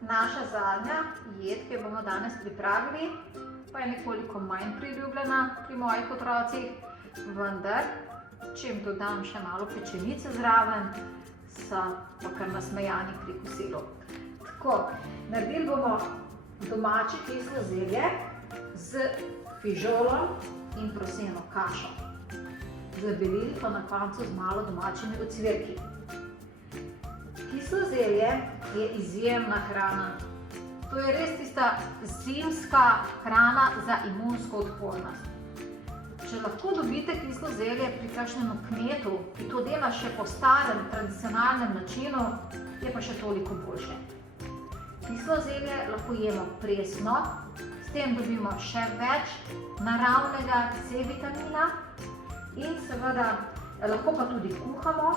naša zadnja jed, ki jo bomo danes pripravili, pa je nekoliko manj priljubljena pri mojih otrocih, vendar, če jim dodam še malo pečenice zraven, so pa kar nasmejani pri kosilu. Tako, naredili bomo domače kislo zelje z fižolom in proseno kašo. Zabelili pa na koncu z malo domačimi ocvirki. Kislo zelje je izjemna hrana. To je res tista zimska hrana za imunsko odpornost. Če lahko dobite kislo zelje pri kakšnem kmetu, ki to dela še po starem, tradicionalnem načinu, je pa še toliko boljše. Kislo zelje lahko jemo presno, s tem dobimo še več naravnega C vitamina in seveda lahko pa tudi kuhamo.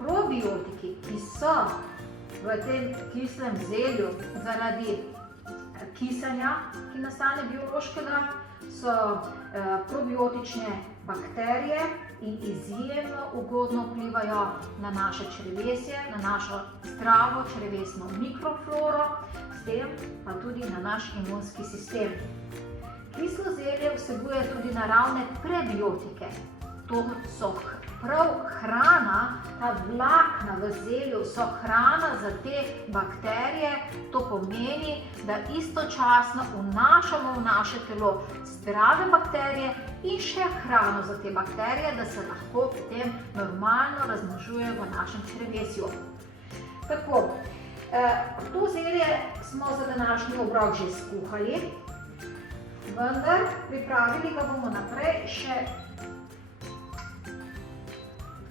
Probiotiki, ki so v tem kislem zelju zaradi kisanja, ki nastane biološkega, so probiotične bakterije in izjemno ugodno vplivajo na naše črevesje, na našo zdravo črevesno mikrofloro, s tem pa tudi na naš imunski sistem. Kislo zelje vsebuje tudi naravne prebiotike. To so prav hrana, ta vlakna v zelju so hrana za te bakterije. To pomeni, da istočasno vnašamo v naše telo zdrave bakterije in še hrano za te bakterije, da se lahko potem normalno razmnožujejo v našem črevesju. Tako, to zelje smo za današnji obrok že skuhali, vendar pripravili ga bomo naprej še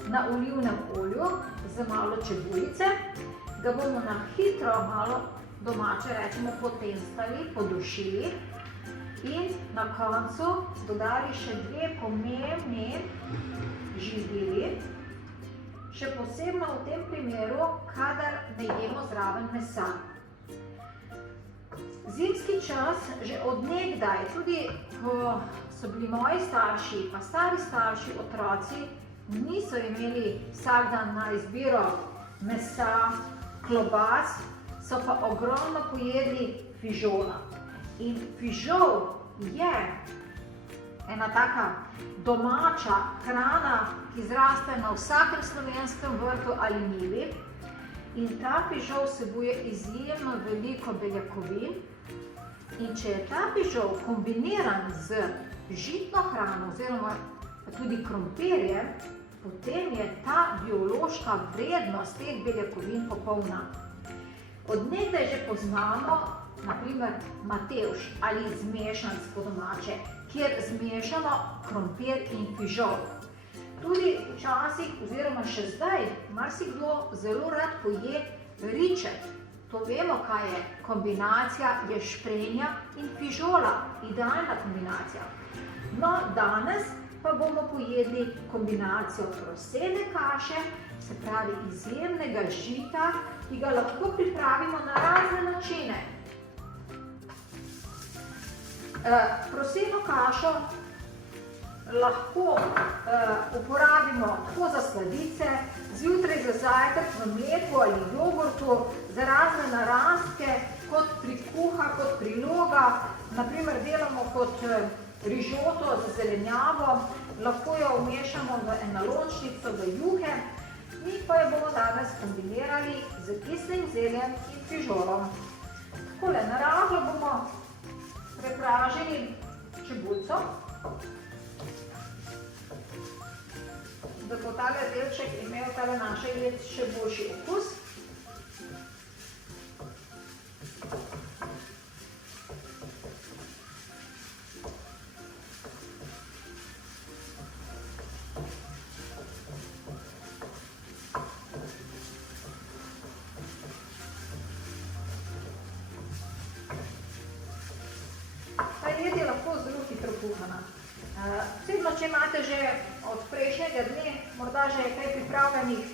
na olivnem olju z malo čebulice, ga bomo na hitro, malo domače rečemo, potenstali, podušili in na koncu dodali še 2 pomembni živili, še posebno v tem primeru, kadar ne jemo zraven mesa. Zimski čas, že od nekdaj, tudi ko so bili moji starši, pa stari starši, otroci, niso imeli vsak dan na izbiro mesa, klobas, so pa ogromno pojedli fižola. In fižol je ena taka domača hrana, ki zraste na vsakem slovenskem vrtu ali njivi. In ta fižol vsebuje izjemno veliko beljakovin. In če je ta fižol kombiniran z žitno hrano oziroma tudi krompirjem, potem je ta biološka vrednost teh beljakovin popolna. Od nekdaj že poznamo, na primer, matevž ali zmešanc po domače, kjer zmešamo krompir in fižol. Tudi včasih, oziroma še zdaj, marsikdo zelo rad poje ričet. To vemo, kaj je kombinacija ješprenja in fižola, idealna kombinacija. No, danes pa bomo pojedli kombinacijo prosene kaše, se pravi izjemnega žita, ki ga lahko pripravimo na razne načine. Proseno kašo lahko uporabimo tako za sladice, zjutraj za zajtrk v mleku ali jogurtu, za razne narastke, kot prikuha, kot priloga, naprimer delamo kot rižoto z zelenjavo, lahko jo vmešamo v enolončnico, v juhe, mi pa jo bomo danes kombinirali z kislim zeljem in fižolom. Takole, na rahlo bomo prepražili čebulico, da bo tale delček imel tale naša jed še boljši okus. Ta jed je lahko zelo hitro kuhana. Posebno, če imate že od prejšnjega dne morda že kaj pripravljenih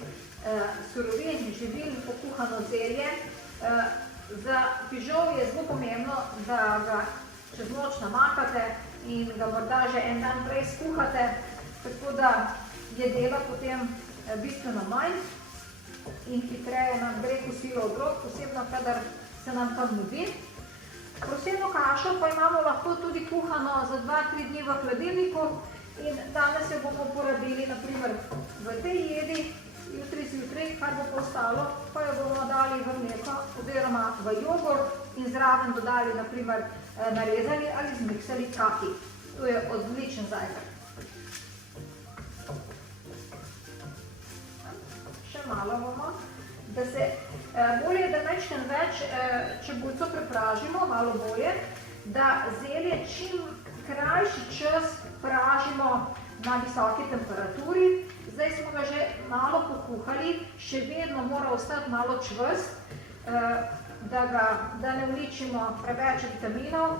surovin, živil, pokuhano zelje. Za fižol je zelo pomembno, da ga čez noč namakate in ga morda že en dan prej skuhate, tako da je dela potem bistveno manj in hitreje nam gre kosilo od rok, posebno kadar se nam tam mudi. Proseno kašo pa imamo lahko tudi kuhano za 2-3 dni v hladilniku in danes jo bomo uporabili naprimer v tej jedi, jutri zjutraj, kar bo postalo, pa jo bomo dali v mleko oziroma v jogurt in zraven dodali naprimer narezali ali zmiksali kaki. To je odličen zajtrk. Še malo bomo, da se bolje, da nekaj več čebulico prepražimo, malo bolje, da zelje čim krajši čas pražimo na visoki temperaturi. Zdaj smo ga že malo pokuhali, še vedno mora ostati malo čvrst, da ne uničimo preveč vitaminov.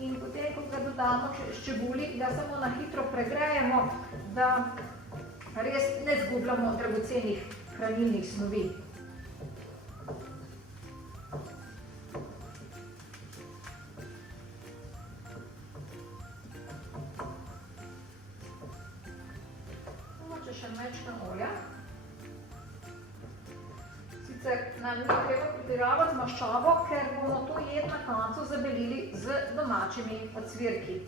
In potem, ko ga dodamo s čebuli, ga samo na hitro pregrejemo, da res ne zgubljamo dragocenih hranilnih snovi. Mogoče še majčkeno olja. Sicer nam ni treba pretiravati z maščobo, ker bomo to jed na koncu zabelili z domačimi ocvirki.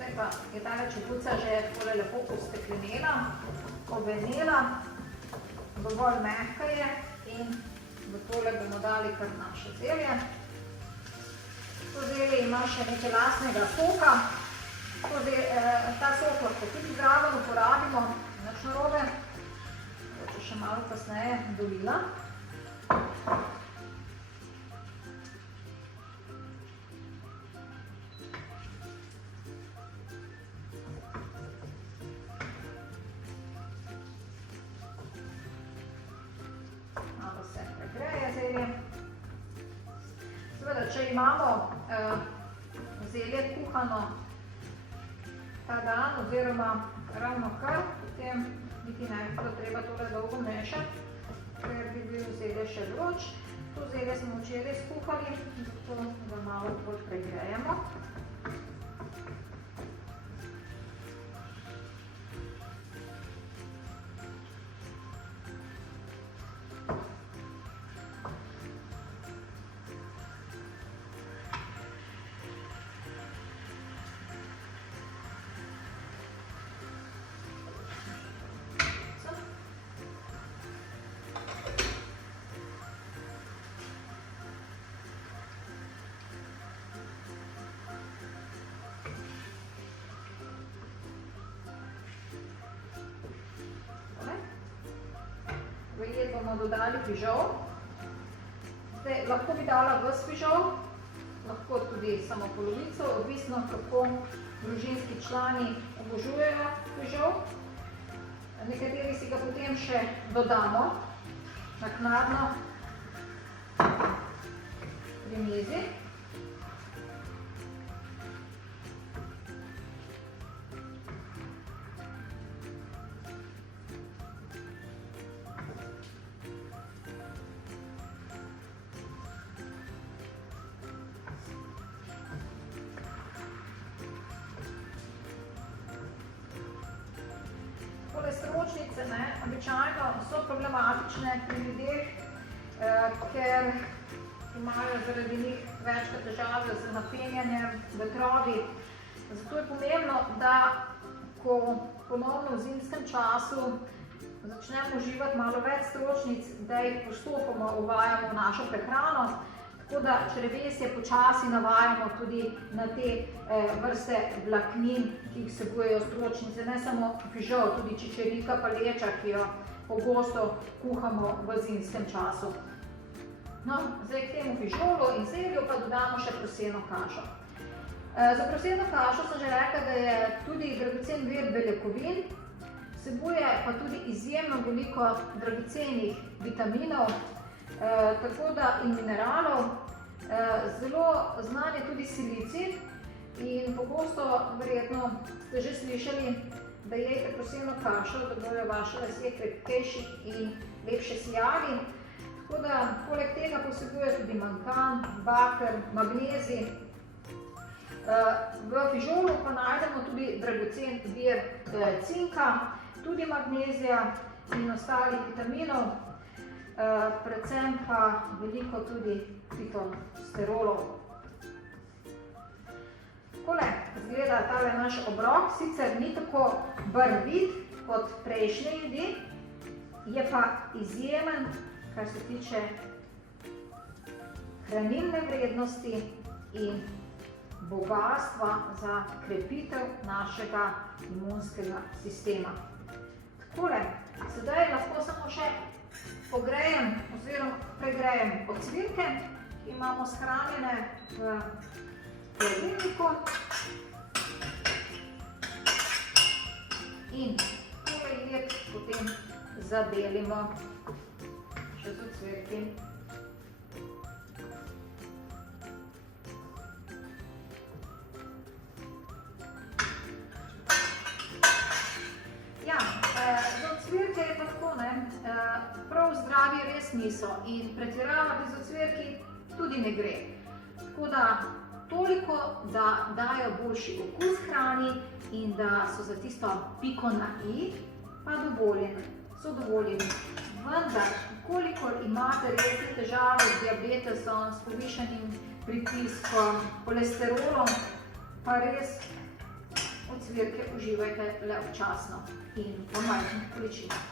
Zdaj pa je tale čebulica že lepo posteklenela, ovenela, dovolj mehka je in v tole bomo dali kar naše zelje. To zelje ima še nekaj lastnega soka, ta sok lahko tudi zraven uporabimo, nič narobe, če še malo kasneje dolila. Seveda, če imamo zelje kuhano ta dan oziroma ravno kar, potem niti ne bi bilo treba tole dolgo mešati, ker bi bil zelje še vroč. To zelje smo včeraj skuhali, zato ga malo bolj pregrejemo. V jed bomo dodali fižol. Zdaj, lahko bi dala ves fižol, lahko tudi samo polovico, odvisno kako družinski člani obožujejo fižol. Nekateri si ga potem še dodamo naknadno pri mizi. Stročnice običajno so problematične pri ljudeh, ker imajo zaradi njih večkrat težave z napenjanjem, vetrovi. Zato je pomembno, da ko ponovno v zimskem času začnemo uživati malo več stročnic, da jih postopoma uvajamo v našo prehrano, tako da črevesje počasi navajamo tudi na te vrste vlaknin, ki jih vsebujejo stročnice, ne samo fižol, tudi čičerika, paleča, ki jo pogosto kuhamo v zimskem času. No, zdaj k temu fižolu in zelju pa dodamo še proseno kašo. Za prosedno kašo sem že rekla, da je tudi dragocen vir beljakovin, vsebuje pa tudi izjemno veliko dragocenih vitaminov, tako da in mineralov. Zelo znan je tudi silicij in pogosto, verjetno ste že slišali, da jejte prosedno kašo, da bodo vaše lasje krepkejši in lepše sijali. Tako da poleg tega vsebuje tudi mangan, baker, magnezij. V fižolu pa najdemo tudi dragocen vir cinka, tudi magnezija in ostalih vitaminov, predvsem pa veliko tudi fitosterolov. Takole izgleda tale naš obrok, sicer ni tako barvit kot prejšnje jedi, je pa izjemen, kar se tiče hranilne vrednosti in bogastva za krepitev našega imunskega sistema. Takole, sedaj lahko samo še pogrejem oziroma pregrejem ocvirke, ki imamo shranjene v hladilniku. In tole jed potem zabelimo še z ocvirki. Za ocvirke je pa tako, prav zdravi res niso in pretiravati z ocvirki tudi ne gre. Tako da toliko, da dajo boljši okus hrani in da so za tisto piko na i, pa so dovoljeni. Vendar, kolikor imate resne težave z diabetesom, s povišanim pritiskom, holesterolom, pa res ocvirke uživajte le občasno in v majhnih količinah.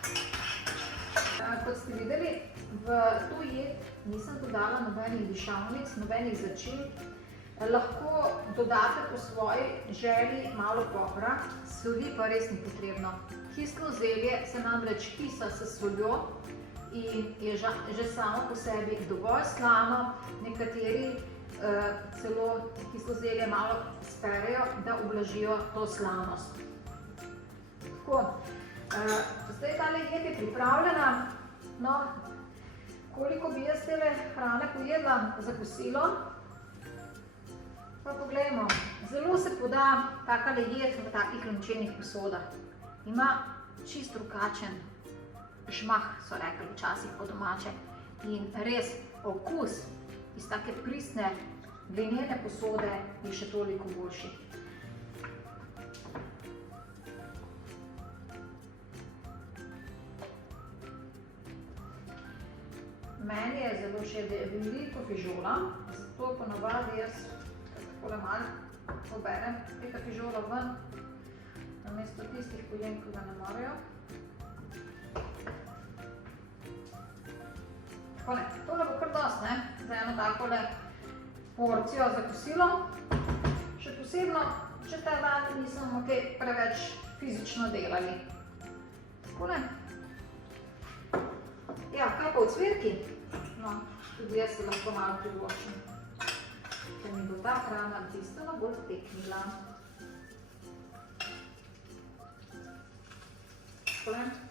Kot ste videli, v to jed nisem dodala nobenih dišavnic, nobenih začimb. Lahko dodate po svoji želji malo popra, soli pa res ni potrebno. Kislo zelje se namreč kisa s soljo in je že samo po sebi dovolj slano. Nekateri celo kislo zelje malo sperejo, da ublažijo to slanost. Tako, zdaj tale jed je pripravljena. No, koliko bi jaz tele hrane pojedla za kosilo? Pa poglejmo, zelo se poda takale jed v takih lončenih posodah. Ima čist drugačen žmah, so rekli včasih po domače. In res okus iz take pristne glinene posode je še toliko boljši. Meni je zelo všeč, da je veliko fižola, zato ponavadi jaz takole malo poberem tega fižola ven, namesto tistih pojem, ki ga ne morajo. Takole, tole bo kar dosti, za eno takole porcijo za kosilo. Še posebno, če ta dan nismo kaj preveč fizično delali. Takole. Ja, kaj pa ocvirki? No, tudi jaz si lahko malo privoščim, ker mi bo ta hrana bistveno bolj teknila. Takole.